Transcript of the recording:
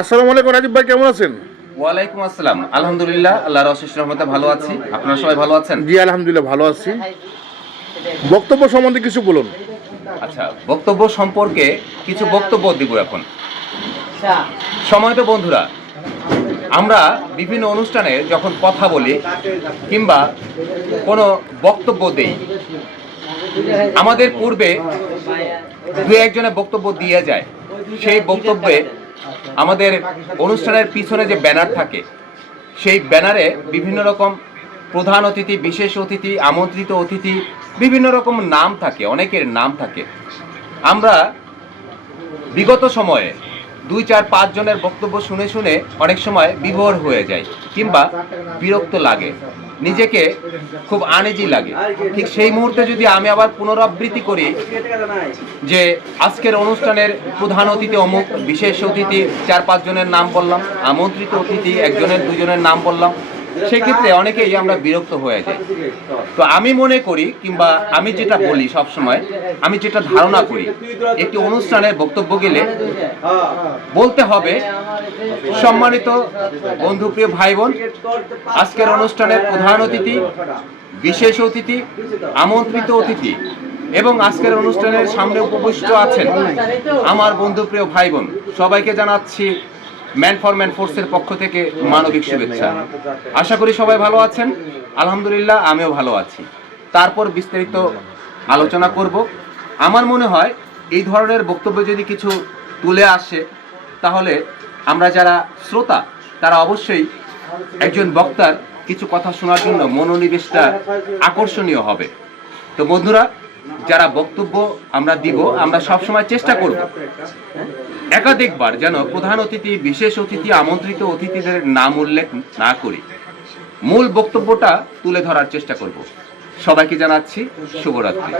আসসালামু আলাইকুম রাজীব ভাই, কেমন আছেন? ওয়ালাইকুম আসসালাম। আলহামদুলিল্লাহ, আল্লাহর অশেষ রহমতে ভালো আছি। আপনারা সবাই ভালো আছেন? জি আলহামদুলিল্লাহ ভালো আছি। বক্তব্য সম্বন্ধে কিছু বলুন। আচ্ছা, বক্তব্য সম্পর্কে কিছু বক্তব্য দিব এখন। সময় তো বন্ধুরা, আমরা বিভিন্ন অনুষ্ঠানে যখন কথা বলি কিংবা কোনো বক্তব্য দেই, আমাদের পূর্বে দু একজনে বক্তব্য দিয়ে যায়। সেই বক্তব্যে আমাদের অনুষ্ঠানের পিছনে যে ব্যানার থাকে, সেই ব্যানারে বিভিন্ন রকম প্রধান অতিথি, বিশেষ অতিথি, আমন্ত্রিত অতিথি, বিভিন্ন রকম নাম থাকে, অনেকের নাম থাকে। আমরা বিগত সময়ে 2, 4, 5 জনের বক্তব্য শুনে শুনে অনেক সময় বিভোর হয়ে যায় কিংবা বিরক্ত লাগে, নিজেকে খুব আনইজি লাগে। ঠিক সেই মুহূর্তে যদি আমি আবার পুনরাবৃত্তি করি যে আজকের অনুষ্ঠানের প্রধান অতিথি অমুক, বিশেষ অতিথি 4-5 জনের নাম বললাম, আমন্ত্রিত অতিথি 1 জনের 2 জনের নাম বললাম, সেক্ষেত্রে অনেকেই আমরা বিরক্ত হয়ে যাই। তো আমি মনে করি কিংবা আমি যেটা বলি সবসময়, আমি যেটা ধারণা করি, একটি অনুষ্ঠানে বক্তব্য গেলে বলতে হবে, সম্মানিত বন্ধুপ্রিয় ভাই বোন, আজকের অনুষ্ঠানের প্রধান অতিথি, বিশেষ অতিথি, আমন্ত্রিত অতিথি এবং আজকের অনুষ্ঠানের সামনে উপবিষ্ট আছেন আমার বন্ধুপ্রিয় ভাই বোন, সবাইকে জানাচ্ছি ম্যান ফর ম্যান ফোর্সের পক্ষ থেকে মানবিক শুভেচ্ছা। আশা করি সবাই ভালো আছেন। আলহামদুলিল্লাহ, আমিও ভালো আছি। তারপর বিস্তারিত আলোচনা করব। আমার মনে হয় এই ধরনের বক্তব্য যদি কিছু তুলে আসে, তাহলে আমরা যারা শ্রোতা তারা অবশ্যই একজন বক্তার কিছু কথা শোনার জন্য মনোনিবেশটা আকর্ষণীয় হবে। তো বন্ধুরা, যারা বক্তব্য আমরা দিব, আমরা সবসময় চেষ্টা করব একাধিকবার যেন প্রধান অতিথি, বিশেষ অতিথি, আমন্ত্রিত অতিথিদের নাম উল্লেখ না করি, মূল বক্তব্যটা তুলে ধরার চেষ্টা করব। সবাইকে জানাচ্ছি শুভরাত্রি।